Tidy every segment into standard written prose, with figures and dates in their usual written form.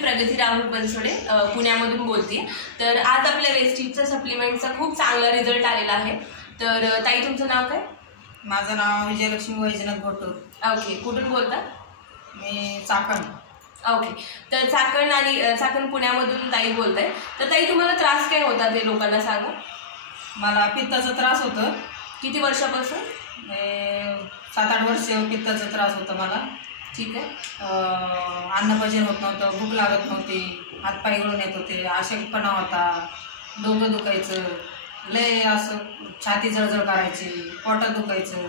प्रगती राहुल बनसोडे पुण्यामधून बोलते। तर आज आपल्या वेस्टीजचा सप्लिमेंटचा खूप चांगला रिझल्ट आलेला आहे। तर ताई तुमचं नाव काय? माझं नाव विजयलक्ष्मी वैजनाथ भोटूर। ओके, कुठून बोलता? मी चाकण। ओके, तर चाकण पुण्यामधून ताई बोलताय। तर ताई तुम्हाला त्रास काय होता ते लोकांना सांगा। मला पित्ताचा त्रास होता। किती वर्षापासून? 7-8 वर्ष पित्ताचा त्रास होता मला। ठीक आहे। अन्नपचन होत नव्हतं, भूक लागत नव्हती, हातपाय गळून येत होते, अशक्तपणा होता, डोकं दुखायचं, लय असं छाती जळजळ करायची, पोटात दुखायचं,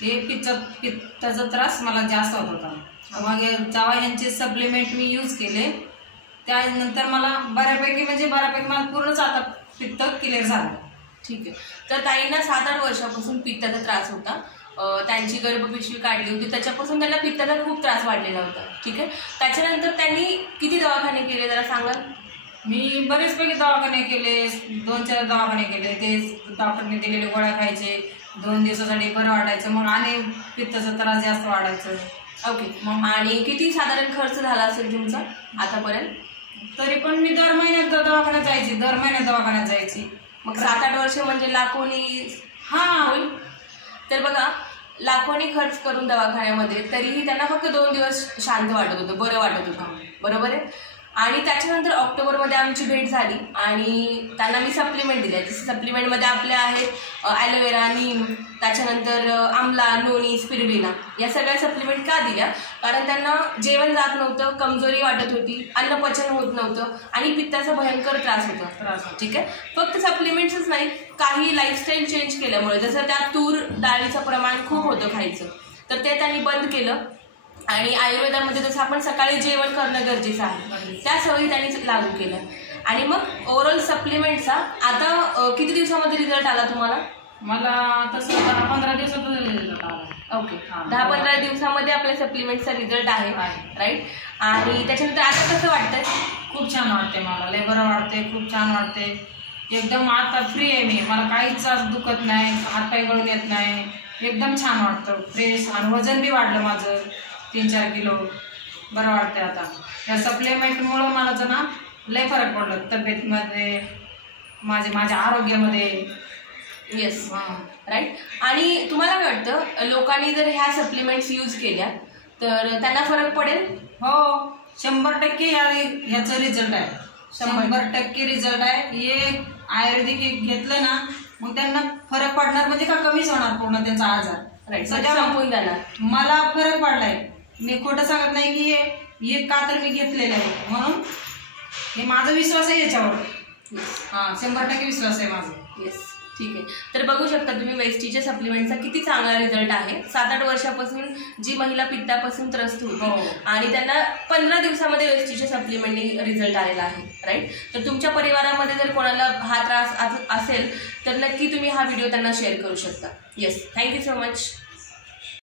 हे पित्ताचा त्रास मला जास्त होत होता। मग जेव्हा यांचे सप्लिमेंट मी यूज केले त्यानंतर मला बऱ्यापैकी मला पूर्णच आता पित्त क्लिअर झालं। ठीक आहे। तर ताईंना 7-8 वर्षापासून पित्ताचा त्रास होता, त्यांची गर्भपिशवी काढली होती, त्याच्यापासून त्यांना पित्ताचा खूप त्रास वाढलेला होता। ठीक आहे, त्याच्यानंतर त्यांनी किती दवाखाने केले जरा सांगाल? मी बरेचपैकी दवाखाने केले, 2-4 दवाखाने केले। ते डॉक्टरने दिलेले गोळ्या खायचे, 2 दिवसासाठी बरं वाटायचं, मग आणि पित्ताचा त्रास जास्त वाढायचं। ओके, मग आणि किती साधारण खर्च झाला असेल तुमचा आतापर्यंत? तरी पण मी दर महिन्यात दवाखान्यात जायची। मग 7-8 वर्ष म्हणजे लाखोनी होईल। तर बघा, लाखोनी खर्च करून दवाखान्यामध्ये तरीही त्यांना फक्त 2 दिवस शांत वाटत होतं, बरं वाटत होतं, बरोबर आहे। आणि त्याच्यानंतर ऑक्टोबरमध्ये आमची भेट झाली आणि त्यांना मी सप्लिमेंट दिल्या। जसे सप्लिमेंटमध्ये आपल्या आहेत ॲलोवेरा, नीम, त्याच्यानंतर आमला, नोनी, स्पिरुलिना, या सगळ्या सप्लिमेंट का दिल्या? कारण त्यांना जेवण जात नव्हतं, कमजोरी वाटत होती, अन्नपचन होत नव्हतं आणि पित्ताचा भयंकर त्रास होता। ठीक आहे, फक्त सप्लिमेंट्सच नाही, काही लाईफस्टाईल चेंज केल्यामुळे, जसं त्या तूर डाळीचं प्रमाण खूप होतं खायचं, तर ते त्यांनी बंद केलं। आणि आयुर्वेदामध्ये जसं आपण सकाळी जेवण करणं गरजेचं आहे, त्या सवयी त्यांनी लागू केल्या। आणि मग ओव्हरऑल सप्लिमेंटचा आता किती दिवसामध्ये रिझल्ट आला तुम्हाला? मला तसं 10-15 दिवसात रिझल्ट आला। ओके, 10-15 दिवसामध्ये आपल्या सप्लिमेंटचा रिझल्ट आहे, राईट। आणि त्याच्यानंतर आता कसं वाटतंय? खूप छान वाटते, मला लय बरं वाटते, खूप छान वाटते, एकदम आता फ्री आहे मी, मला काहीच दुखत नाही, हातपाय गळून येत नाही, एकदम छान वाटतं, फ्रेश। आणि वजन बी वाढलं माझं 3-4 किलो, बरं वाटते आता। या सप्लिमेंटमुळं मला जरा लय फरक पडला तब्येतीमध्ये, माझ्या आरोग्यामध्ये। Yes, right. आणि तुम्हाला काय वाटतं, लोकांनी जर ह्या सप्लिमेंट्स यूज केल्या तर त्यांना फरक पडेल? हो, 100% ह्याचं रिझल्ट आहे, 100% रिझल्ट आहे। हे आयुर्वेदिक घेतलं ना, मग त्यांना फरक पडणार, म्हणजे का कमीच होणार पूर्ण त्यांचा आजार, राईट, संपून जाणार। मला फरक पडलाय, मी खोटं सांगत नाही की हे का तर मी घेतलेलं आहे, म्हणून हे माझा विश्वास आहे याच्यावर। 100% विश्वास आहे माझा। येस, ठीक आहे। तर बघू शकता तुम्ही वेस्टीजच्या सप्लिमेंटचा किती चांगला रिझल्ट आहे। 7-8 वर्षापासून जी महिला पित्तापासून त्रस्त होती आणि त्यांना 15 दिवसामध्ये वेस्टीजच्या सप्लिमेंटने रिझल्ट आलेला आहे, राईट। तर तुमच्या परिवारामध्ये जर कोणाला हा त्रास असेल तर नक्की तुम्ही हा व्हिडिओ त्यांना शेअर करू शकता। Yes, thank you so much.